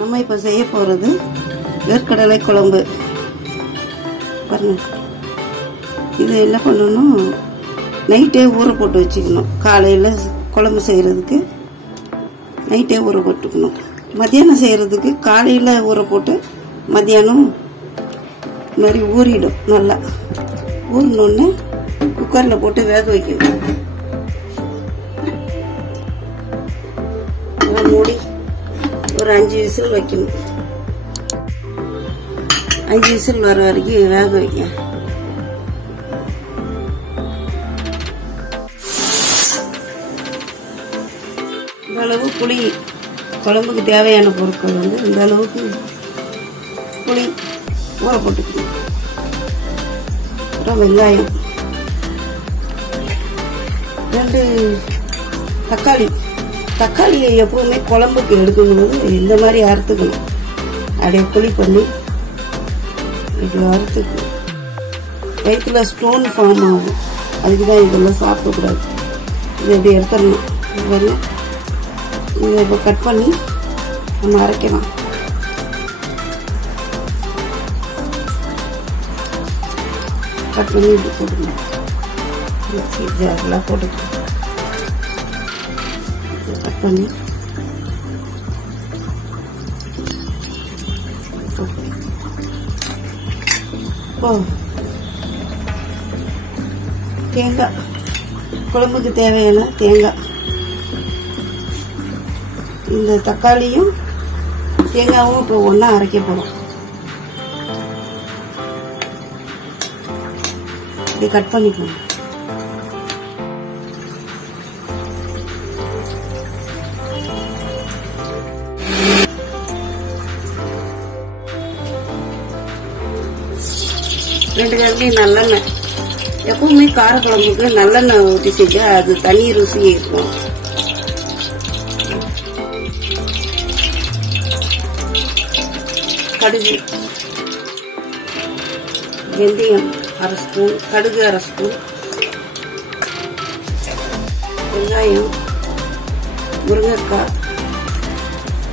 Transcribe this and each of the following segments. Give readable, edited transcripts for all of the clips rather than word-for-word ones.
நம்ம இப்போ செய்ய போகிறது வேர்க்கடலை குழம்பு. பாருங்க, இது என்ன பண்ணணும், நைட்டே ஊற போட்டு வச்சுக்கணும். காலையில் குழம்பு செய்கிறதுக்கு நைட்டே ஊற போட்டுக்கணும். மத்தியானம் செய்கிறதுக்கு காலையில் ஊற போட்டு மத்தியானம் இந்த மாதிரி ஊறிடும். நல்லா ஊறினோடனே குக்கரில் போட்டு வேக வைக்கணும். மூடி ஒரு 5 விசில் வைக்கணும். 5 விசில் வர வரைக்கும் வேக வைக்க. இந்த அளவு புளி, குழம்புக்கு தேவையான பொருட்கள் வந்து இந்த அளவுக்கு புளி ஊற போட்டுக்கணும். அப்புறம் வெங்காயம், 2 தக்காளி. தக்காளியை எப்பவுமே குழம்புக்கு எடுக்கும்போது இந்த மாதிரி அறுத்துக்கணும். அப்படியே புளி பண்ணி இப்படி அறுத்துக்கணும். வயிற்றுல ஸ்டோன் ஃபார்ம் ஆகும், அதுக்கு தான் இதெல்லாம் சாப்பிடக்கூடாது. இது இப்படி எடுத்துடணும். இதை இப்போ கட் பண்ணி நம்ம அரைக்கலாம். கட் பண்ணி இப்படி போட்டுக்கணும். ஜாரெலாம் போட்டுக்கணும். கட் பண்ணி தேங்காய், குழம்புக்கு தேவையான தேங்காய். இந்த தக்காளியும் தேங்காயும் இப்போ ஒன்றா அரைக்க போகிறோம். இப்படி கட் பண்ணிக்கணும். ரெண்டு கரண்டி நல்லெண்ணெய். எப்பவுமே காரக்குழம்புக்கு நல்லெண்ணெய் ஊற்றி செஞ்சா அது தனி ருசி இருக்கும். கடுகு, வெந்தயம் 1/2 ஸ்பூன், கடுகு 1/2 ஸ்பூன், வெங்காயம், முருங்கைக்காய்,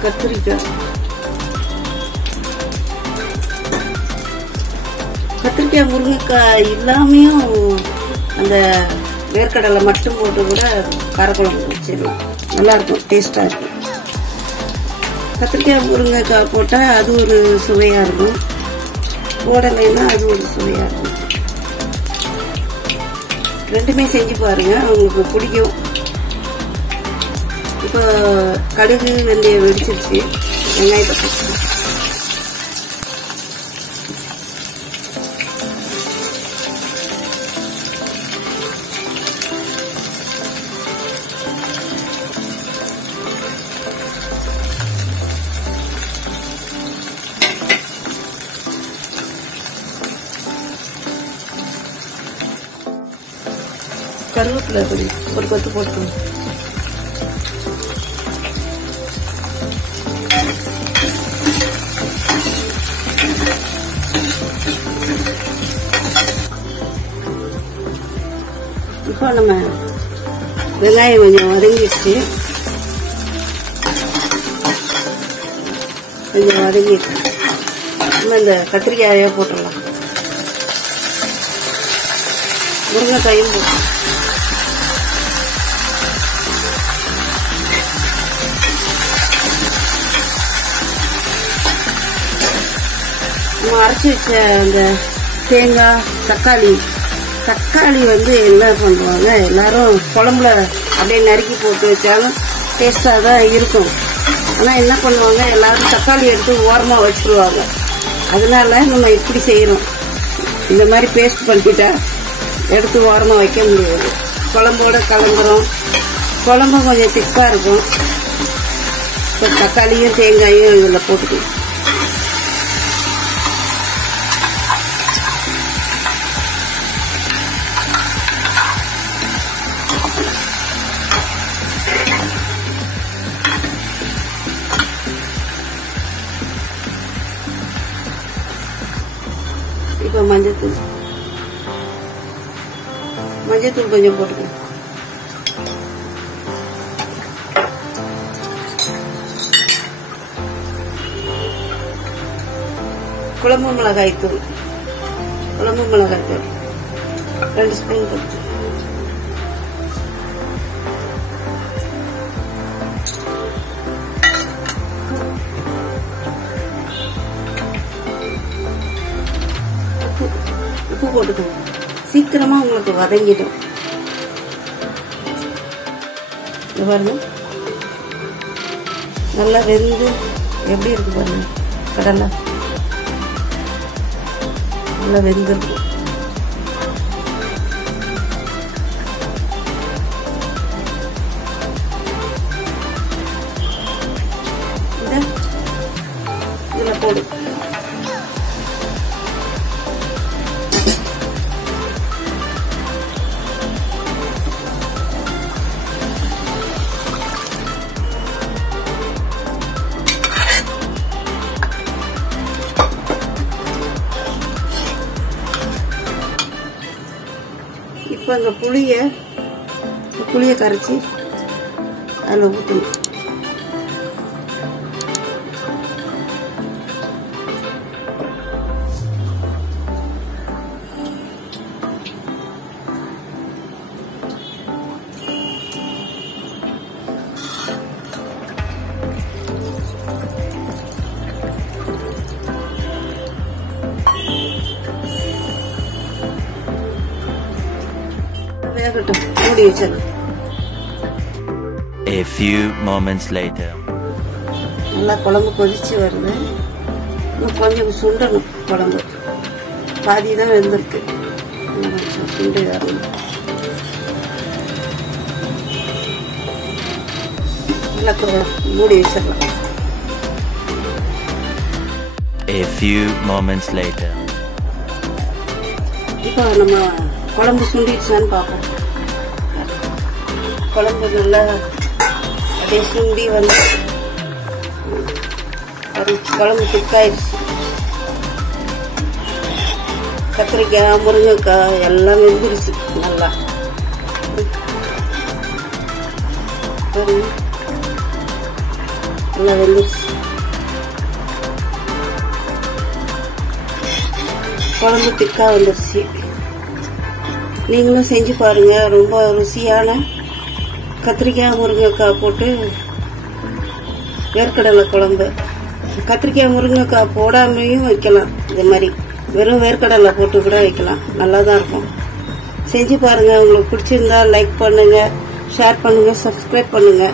கத்திரிக்காய். கத்திரிக்காய் முருங்கைக்காய் இல்லாமையும் அந்த வேர்க்கடலை மட்டும் போட்டு கூட காரக்குழம்பு வச்சிடலாம். நல்லா இருக்கும், டேஸ்டா இருக்கும். கத்திரிக்காய் முருங்கைக்காய் போட்டால் அது ஒரு சுவையாக இருக்கும், போடலைன்னா அது ஒரு சுவையாக இருக்கும். ரெண்டுமே செஞ்சு பாருங்க, உங்களுக்கு பிடிக்கும். இப்போ கடுகு வெந்தயம் வெடிச்சிருச்சு. வெங்காயத்தை போட்டு கருவேப்பிலை ஒரு கொத்து போட்டுக்கணும். இப்போ நம்ம வெங்காயம் கொஞ்சம் வதங்கிடுச்சு. கொஞ்சம் வதங்கிடுச்சு. நம்ம இந்த கத்திரிக்காயை போட்டுடலாம். முருங்கைக்காயும் போட்டு நம்ம அரைச்சி வச்ச அந்த தேங்காய், தக்காளி வந்து என்ன பண்ணுவாங்க, எல்லாரும் குழம்புல அப்படியே நறுக்கி போட்டு வச்சாலும் டேஸ்டாக தான் இருக்கும். ஆனால் என்ன பண்ணுவாங்க, எல்லாரும் தக்காளி எடுத்து ஓரமாக வச்சுருவாங்க. அதனால நம்ம இப்படி செய்கிறோம். இந்த மாதிரி பேஸ்ட் பண்ணிட்டா எடுத்து ஓரமாக வைக்க முடியாது. குழம்போட கலந்துரும். குழம்பும் கொஞ்சம் திக்காக இருக்கும். இப்போ தக்காளியும் தேங்காயும் இதில் போட்டுக்கணும். இப்போ மஞ்சத்தூள் கொஞ்சம் போட்டுக்கணும். குழம்பு மிளகாய் தூள் 2 ஸ்பூன் போட்டு உப்பு போட்டுக்கோங்க. சீக்கிரமா உங்களுக்கு வதங்கிடும். பாருங்க, நல்லா வெந்து எப்படி இருக்கு பாருங்க. கடலை நல்லா வெந்திருக்கு. இதுல போடு. இப்போ இந்த புளியை கரைச்சி அதில் ஊற்றணும். மூடி வச்சிடலாம். A few moments later. நல்லா குழம்பு கொதிச்சு வருது. இன்னும் கொஞ்சம் சுண்டணும். குழம்பு பாதி தான் வெந்திருக்கு. சுண்டி வரணும். நல்லா மூடி வச்சிடலாம். A few moments later. இப்போ நம்ம குழம்பு சுண்டிடுச்சான்னு பார்ப்போம். குழம்பு நல்லா அப்படியே சுண்டி வந்து குழம்பு திக்காயிடுச்சு. கத்திரிக்காய், முருங்கைக்காய் எல்லாம் வெந்துருச்சு. நல்லா நல்லா வெந்துருச்சு. குழம்பு திக்கா வந்துருச்சு. நீங்களும் செஞ்சு பாருங்க. ரொம்ப ருசியான கத்திரிக்காய் முருங்கைக்காய் போட்டு வேர்க்கடலை குழம்பு. கத்திரிக்காய் முருங்கைக்காய் போடாமையும் வைக்கலாம். இது மாதிரி வெறும் வேர்க்கடலை போட்டு கூட வைக்கலாம். நல்லா தான் இருக்கும். செஞ்சு பாருங்க. உங்களுக்கு பிடிச்சிருந்தா லைக் பண்ணுங்க, ஷேர் பண்ணுங்க, சப்ஸ்கிரைப் பண்ணுங்க.